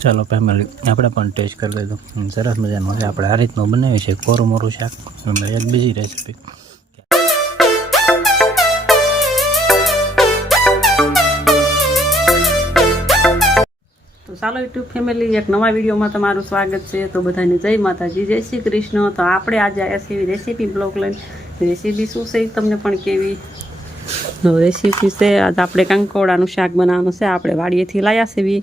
ચાલો ફેમિલી આપણે પણ ટેસ્ટ કરી દઈશું સરસ મજાનું છે. આપણે આ રીતનું બનાવીએ છે, કોરું મોરું શાક. એક બીજી રેસીપી તો ચાલો યુટ્યુબ ફેમિલી એક નવા વિડીયોમાં તમારું સ્વાગત છે. તો બધાને જય માતાજી, જય શ્રી કૃષ્ણ. તો આપણે આજે આવ્યા રેસીપી બ્લોગ લઈને રેસીપી શું છે તમને પણ કેવી રેસીપી છે, આજે આપણે કંકોડાનું શાક બનાવવાનું છે, આપણે વાડીએથી લાવ્યા છે બી.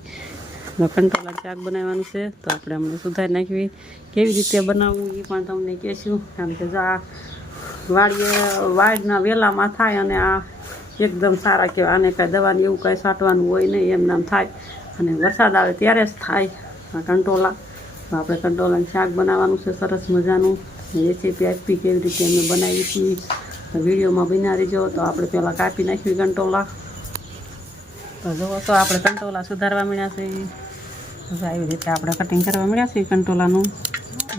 કંટોલા શાક બનાવવાનું છે, તો આપણે હમણાં સુધારી નાખવી. કેવી રીતે બનાવવું એ પણ તમને કહેશું, કારણ કે આ વાડીએ, વાડના વેલામાં થાય અને આ એકદમ સારા કહેવાય, આને કાંઈ દવાની એવું કાંઈ સાટવાનું હોય નહીં, એમ થાય. અને વરસાદ આવે ત્યારે જ થાય આ કંટોલા. તો આપણે કંટોલાનું શાક બનાવવાનું છે, સરસ મજાનું. રેસીપી આપી કેવી રીતે અમે બનાવી છીએ. વિડીયોમાં બના રહીજો, તો આપણે પહેલાં કાપી નાખવી કંટોલા તો જુઓ, તો આપણે કંટોલા સુધારવા મળ્યા છે. તો આવી રીતે આપણે કટિંગ કરવા મળ્યા છે કંટોલાનું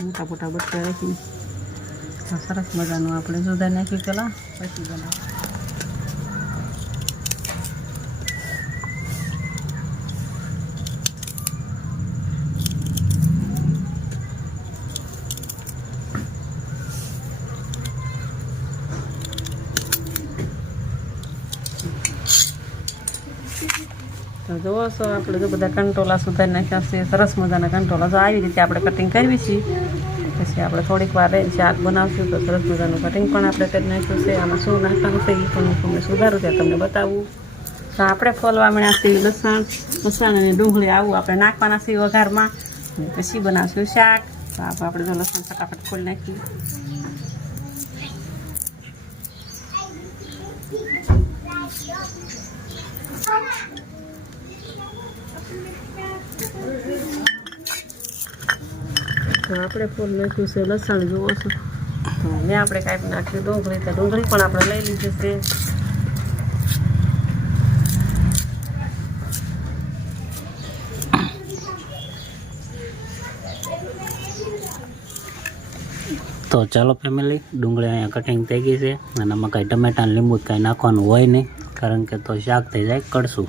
મોટા મોટા બચ્ચા રાખી સરસ મજાનું આપણે સુધારી નાખ્યું પહેલાં. પછી બનાવ. તો જુઓ છો આપણે જો બધા કંટોલા સુધારી નાખ્યા છે, સરસ મજાના કંટોલા. જો આવી રીતે આપણે કટિંગ કરવી છીએ પછી આપણે થોડીક વાર શાક બનાવશું, તો સરસ મજાનું કટિંગ પણ આપણે કરી નાખ્યું છે. આમાં શું નાખવાનું છે એ પણ હું તમને સુધારું ત્યાં તમને બતાવું. તો આપણે ફોલવા મળ્યા છે લસણ. લસણ અને ડુંગળી આવું આપણે નાખવાના છે વઘારમાં. પછી બનાવશું શાક. તો આપણે જો લસણ ફટાફટ ખોલી નાખીએ. તો આપણે ફૂલ નાખ્યું છે, લસણ જુઓ છો. મેં આપણે કાંઈક નાખ્યું, ડુંગળી તો ડુંગળી પણ આપણે લઈ લીધી છે. તો ચાલો ફેમિલી ડુંગળી અહીંયા કટિંગ થઈ ગઈ છે, અને આમાં કાંઈ ટમેટા ને લીંબુ કાંઈ નાખવાનું હોય નહીં, કારણ કે તો શાક થઈ જાય કડશું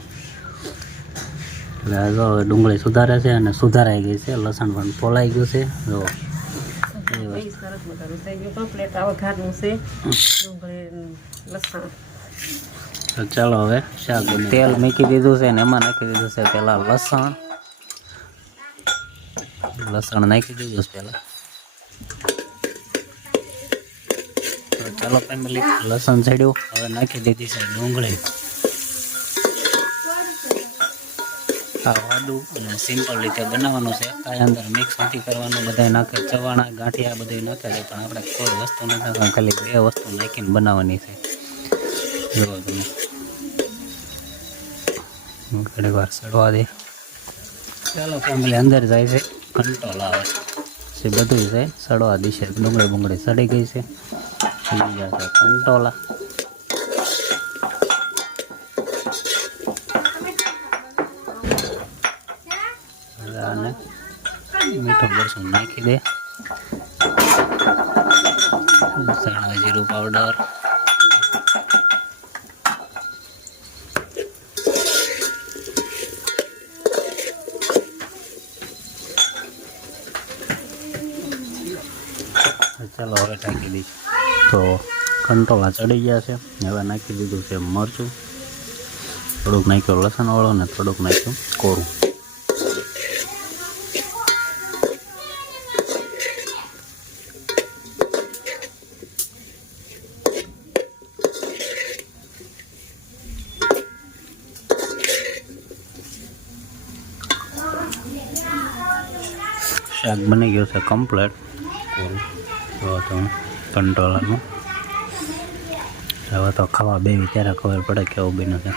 એટલે જો હવે ડુંગળી સુધારે છે અને સુધારાઈ ગઈ છે. લસણ પણ ફોલાઈ ગયું છે. જો. ચાલો હવે શાક તેલ મૂકી દીધું છે ને એમાં નાખી દીધું છે પહેલાં લસણ. લસણ નાખી દીધું છે પહેલાં. ચાલો ફેમિલી લસણ ચડ્યું. હવે નાખી દીધી છે ડુંગળી. આ વાડું અને સિમ્પલ રીતે બનાવવાનું છે. કાંઈ અંદર મિક્સ નથી કરવાનું બધા નાખે ચવાણા, ગાંઠિયા બધું નાખે છે, પણ આપણે કોઈ વસ્તુ નથી નાખવાની ખાલી બે વસ્તુ નાખીને બનાવવાની છે. જુઓ તમે. ઘણી વાર સડવા દે. ચાલો ફેમિલી અંદર જાય છે. કંટ્રોલ આવે છે. બધું છે સડવા દેશે ડુંગળી બુંગળી સડી ગઈ છે. કંટોલા હવે આને મીઠું મરચું નાખી દે. ધાણા જીરું પાવડર ચાલો હવે ટાંકી દઈશ. તો કંટોળા ચડી ગયા છે. હવે નાખી દીધું છે મરચું. થોડુંક નાખ્યું લસણવાળો ને થોડુંક નાખ્યું કોરું. શાક બની ગયું છે કમ્પ્લેટ જો તમે કંટોલાનું હવે તો ખાવા બેવી ત્યારે ખબર પડે કેવું બન્યું છે.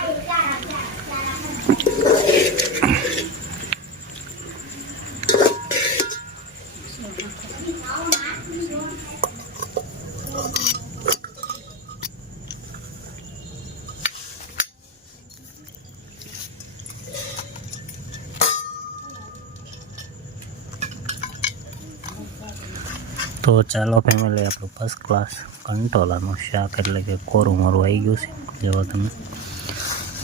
તો ચાલો ફેમિલી આપણું ફર્સ્ટ ક્લાસ કંટોલાનું શાક એટલે કે કોરું મોરું આવી ગયું છે. જેવો તમે.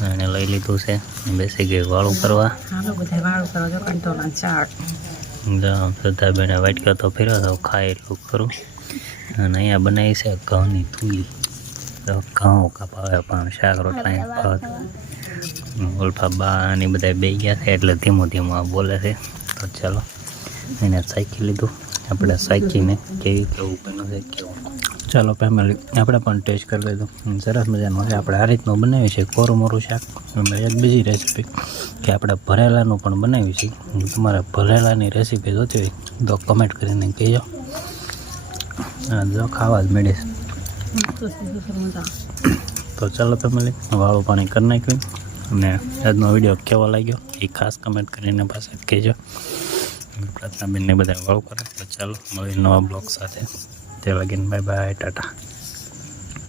એને લઈ લીધું છે. બેસી ગઈ વાળું કરવા. શ્રદ્ધા કરો બેને વાટક્યો તો ફેરવા તો ખાય એટલું ખરું અને અહીંયા બનાવી છે ઘઉંની થૂલી તો ઘઉં કપાવે પણ શાક રોટલા ભાત. ઉલ્ફા બા અને બધા બે ગયા છે એટલે ધીમું ધીમું આ બોલે છે. તો ચાલો એને સાઈકી લીધું. આપણે સાચીને કેવી કેવું બન્યું છે કેવું ચાલો ફેમિલી આપણે પણ ટેસ્ટ કરી હમ, સરસ મજાનું છે. આપણે આ રીતનું બનાવ્યું છે કોરું મોરું શાક. અને એક બીજી રેસીપી કે આપણે ભરેલાનું પણ બનાવ્યું છે તમારે ભરેલાની રેસીપી જોતી હોય તો કમેન્ટ કરીને કહેજો. જો ખાવા જ મળીશ તો ચાલો ફેમિલી વાળું પાણી કરી નાખ્યું. અને આજનો વીડિયો કેવો લાગ્યો એ ખાસ કમેન્ટ કરીને પાછા કહેજો. પ્રાર્થના બેનને બધા વાળું કરે તો ચાલો, મળીએ નવા બ્લોગ સાથે. તે લગીને બાય બાય ટાટા.